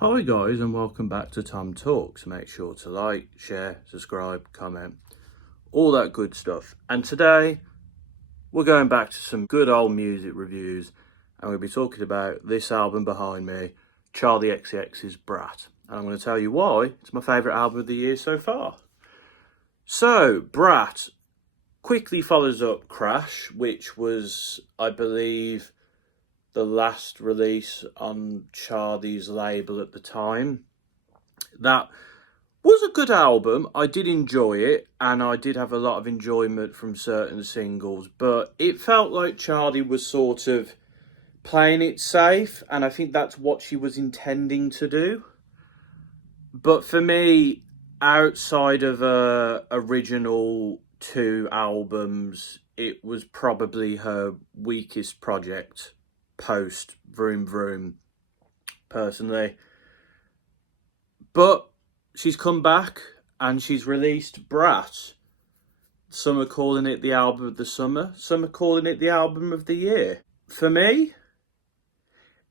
Hi guys, and welcome back to Tom Talks. Make sure to like, share, subscribe, comment, all that good stuff. And today we're going back to some good old music reviews, and we'll be talking about this album behind me, Charli xcx's BRAT. And I'm going to tell you why it's my favourite album of the year so far. So, BRAT quickly follows up Crash, which was, I believe, the last release on Charli's label at the time. That was a good album. I did enjoy it, and I did have a lot of enjoyment from certain singles, but it felt like Charli was sort of playing it safe, and I think that's what she was intending to do. But for me, outside of her original two albums, it was probably her weakest project post Vroom Vroom, personally. But she's come back and she's released BRAT. Some are calling it the album of the summer, some are calling it the album of the year. For me,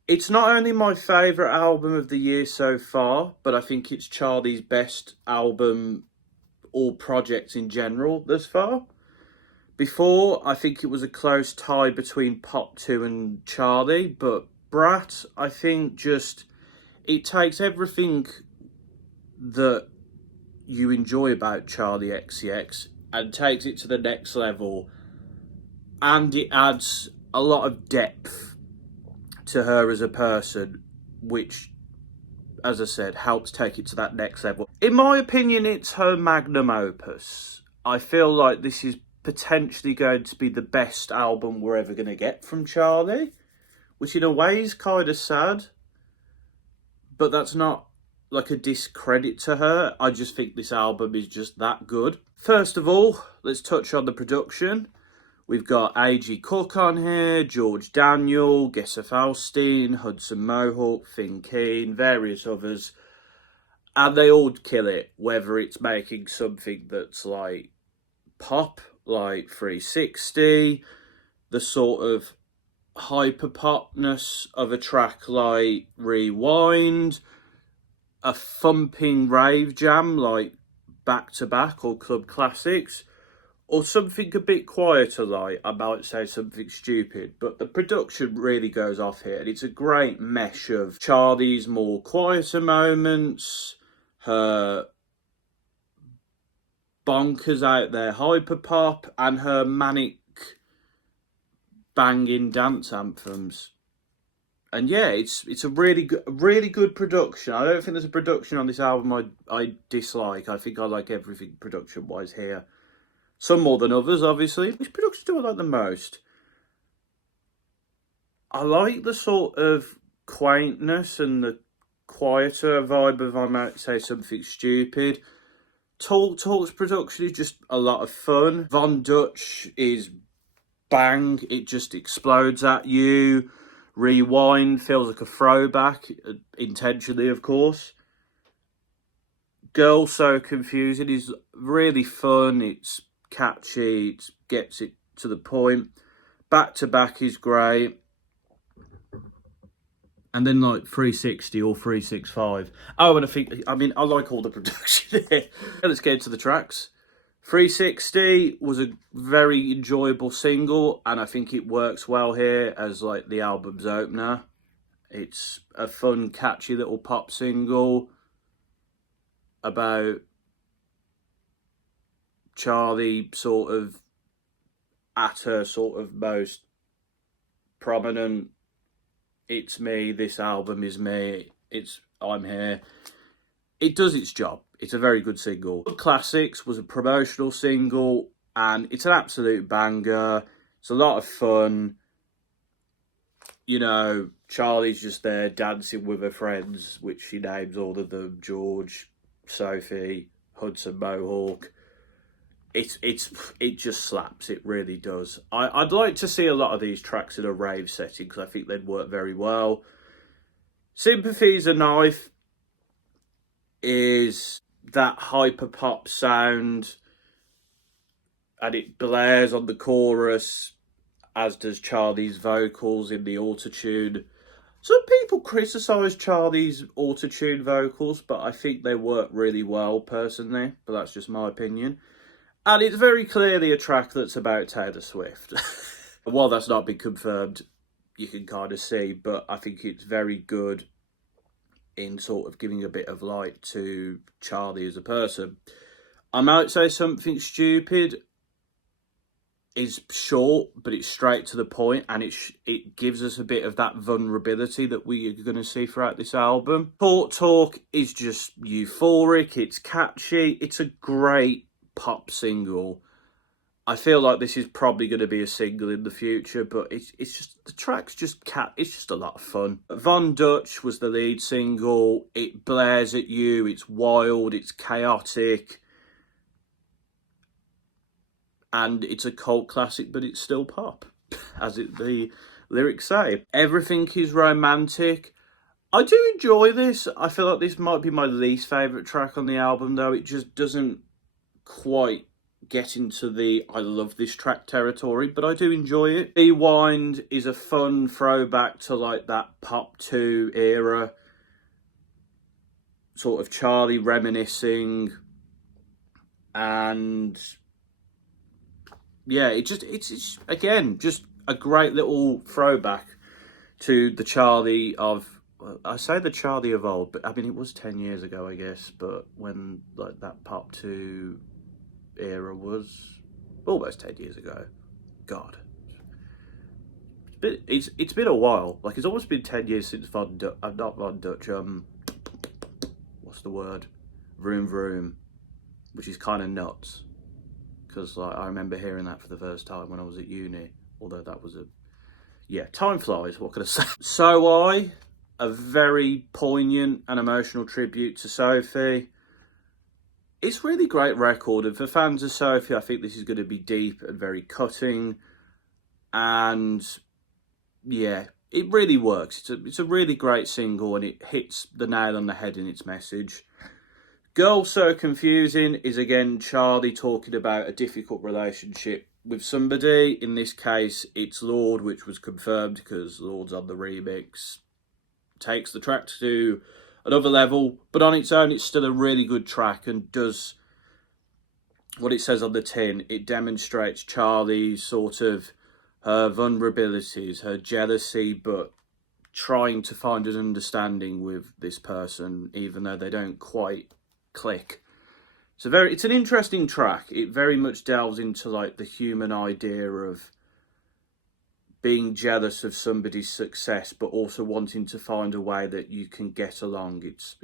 it's not only my favourite album of the year so far, but I think it's Charli's best album or project in general thus far. Before, I think it was a close tie between Pop 2 and Charli, but BRAT, I think just, it takes everything that you enjoy about Charli xcx and takes it to the next level, and it adds a lot of depth to her as a person, which, as I said, helps take it to that next level. In my opinion, it's her magnum opus. I feel like this is potentially going to be the best album we're ever going to get from Charli, which in a way is kind of sad, but that's not like a discredit to her. I just think this album is just that good. First of all, let's touch on the production. We've got A.G. Cook on here, George Daniel, Gessa Faustine, Hudson Mohawk, Finn Keen, various others. And they all kill it, whether it's making something that's like pop, like 360, the sort of hyper popness of a track like Rewind, a thumping rave jam like Back to Back or Club Classics, or something a bit quieter like, I might say, Something Stupid. But the production really goes off here, and it's a great mesh of Charli's more quieter moments, her bonkers out there hyperpop, and her manic banging dance anthems. And yeah, it's a really good production. I don't think there's a production on this album I dislike. I think I like everything production wise here. Some more than others, obviously. Which productions do I like the most? I like the sort of quaintness and the quieter vibe of, I might say, Something Stupid. TomTalks production is just a lot of fun. Von Dutch is bang, it just explodes at you. Rewind feels like a throwback, intentionally, of course. Girl So Confusing is really fun, it's catchy, it gets it to the point. Back to Back is great. And then like 360 or 365. Oh, and I like all the production here. Let's get into the tracks. 360 was a very enjoyable single, and I think it works well here as like the album's opener. It's a fun, catchy little pop single about Charli sort of at her sort of most prominent, it's me, this album is me, I'm here. It does its job. It's a very good single. Classics was a promotional single, and it's an absolute banger. It's a lot of fun. You know, Charli's just there dancing with her friends, which she names all of them: George, Sophie, Hudson Mohawk. It just slaps. It really does. I'd like to see a lot of these tracks in a rave setting, because I think they'd work very well. Sympathy's a Knife is that hyper pop sound, and it blares on the chorus, as does Charli's vocals in the autotune. Some people criticise Charli's auto-tune vocals, but I think they work really well, personally. But that's just my opinion. And it's very clearly a track that's about Taylor Swift. While that's not been confirmed, you can kind of see, but I think it's very good in sort of giving a bit of light to Charli as a person. I might say something stupid. Is short, but it's straight to the point, and it gives us a bit of that vulnerability that we are going to see throughout this album. Talk is just euphoric, it's catchy, it's a great pop single. I feel like this is probably going to be a single in the future, but it's just, the track's just it's just a lot of fun. Von Dutch was the lead single. It blares at you, it's wild, it's chaotic. And it's a cult classic, but it's still pop, as the lyrics say. Everything is romantic. I do enjoy this. I feel like this might be my least favourite track on the album, though. It just doesn't quite get into the I love this track territory, but I do enjoy it. Rewind is a fun throwback to like that Pop 2 era, sort of Charli reminiscing, and yeah, it's again just a great little throwback to the Charli of, I say the Charli of old, but I mean it was 10 years ago, I guess. But when like that Pop 2 era was almost 10 years ago. God, it's been a while. Like it's almost been 10 years since not Von Dutch. What's the word? Vroom Vroom, which is kind of nuts. Because like, I remember hearing that for the first time when I was at uni. Although that was time flies, what can I say? So a very poignant and emotional tribute to Sophie. It's a really great record, and for fans of Sophie, I think this is going to be deep and very cutting. And yeah, it really works. It's a really great single, and it hits the nail on the head in its message. Girl So Confusing is again Charli talking about a difficult relationship with somebody. In this case, it's Lorde, which was confirmed because Lorde's on the remix. Takes the track to another level, but on its own, it's still a really good track and does what it says on the tin. It demonstrates Charli's sort of her vulnerabilities, her jealousy, but trying to find an understanding with this person, even though they don't quite click. It's an interesting track. It very much delves into like the human idea of being jealous of somebody's success, but also wanting to find a way that you can get along. It's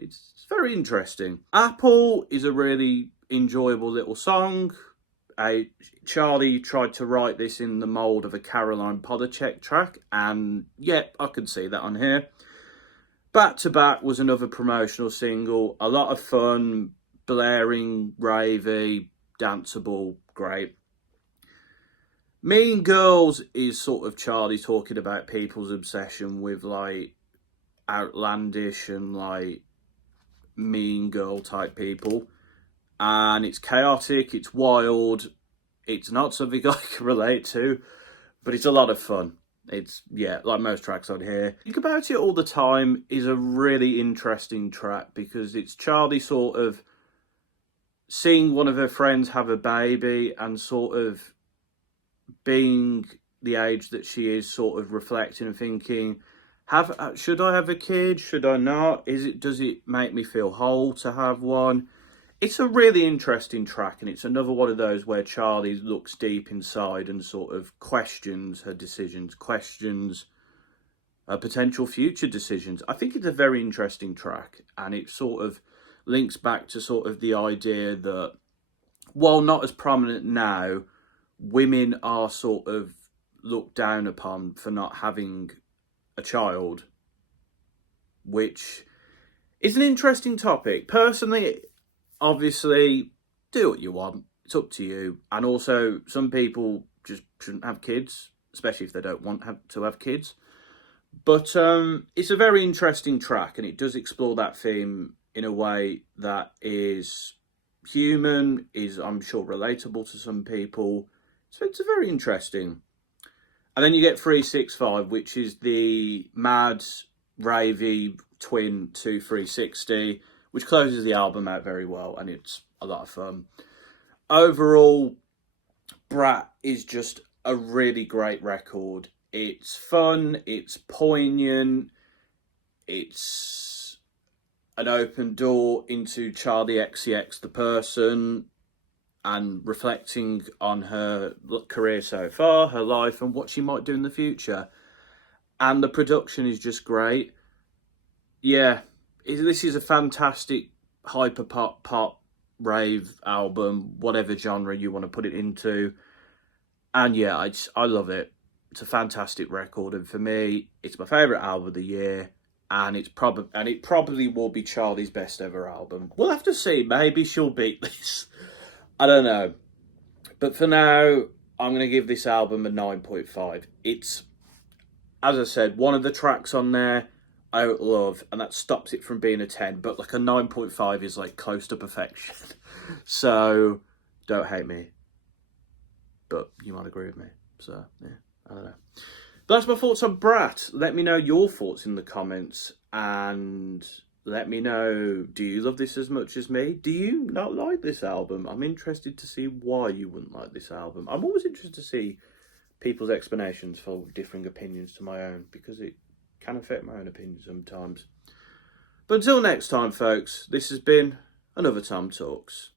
very interesting. Apple is a really enjoyable little song. Charli tried to write this in the mould of a Caroline Polachek track, and yeah, I can see that on here. Back to Back was another promotional single. A lot of fun, blaring, ravey, danceable, great. Mean Girls is sort of Charli talking about people's obsession with like outlandish and like mean girl type people. And it's chaotic, it's wild, it's not something I can relate to, but it's a lot of fun. It's, yeah, like most tracks on here. Think About It All the Time is a really interesting track because it's Charli sort of seeing one of her friends have a baby and sort of being the age that she is, sort of reflecting and thinking, should I have a kid? Should I not? Does it make me feel whole to have one? It's a really interesting track, and it's another one of those where Charli looks deep inside and sort of questions her decisions, questions her potential future decisions. I think it's a very interesting track, and it sort of links back to sort of the idea that, while not as prominent now, women are sort of looked down upon for not having a child, which is an interesting topic. Personally, obviously, do what you want. It's up to you. And also, some people just shouldn't have kids, especially if they don't want to have kids. But it's a very interesting track, and it does explore that theme in a way that is human, is, I'm sure, relatable to some people. So it's a very interesting. And then you get 365, which is the mad ravey twin 2360, which closes the album out very well, and it's a lot of fun. Overall, BRAT is just a really great record. It's fun, it's poignant, it's an open door into Charli xcx the person, and reflecting on her career so far, her life, and what she might do in the future. And the production is just great. Yeah, this is a fantastic hyper pop rave album, whatever genre you want to put it into. And yeah, I love it. It's a fantastic record, and for me, it's my favourite album of the year. And it probably will be Charli's best ever album. We'll have to see. Maybe she'll beat this. I don't know. But for now, I'm going to give this album a 9.5. It's, as I said, one of the tracks on there I love, and that stops it from being a 10. But like a 9.5 is like close to perfection. So don't hate me. But you might agree with me. So yeah, I don't know. But that's my thoughts on BRAT. Let me know your thoughts in the comments, and let me know, do you love this as much as me? Do you not like this album? I'm interested to see why you wouldn't like this album. I'm always interested to see people's explanations for differing opinions to my own, because it can affect my own opinion sometimes. But until next time, folks, this has been another Tom Talks.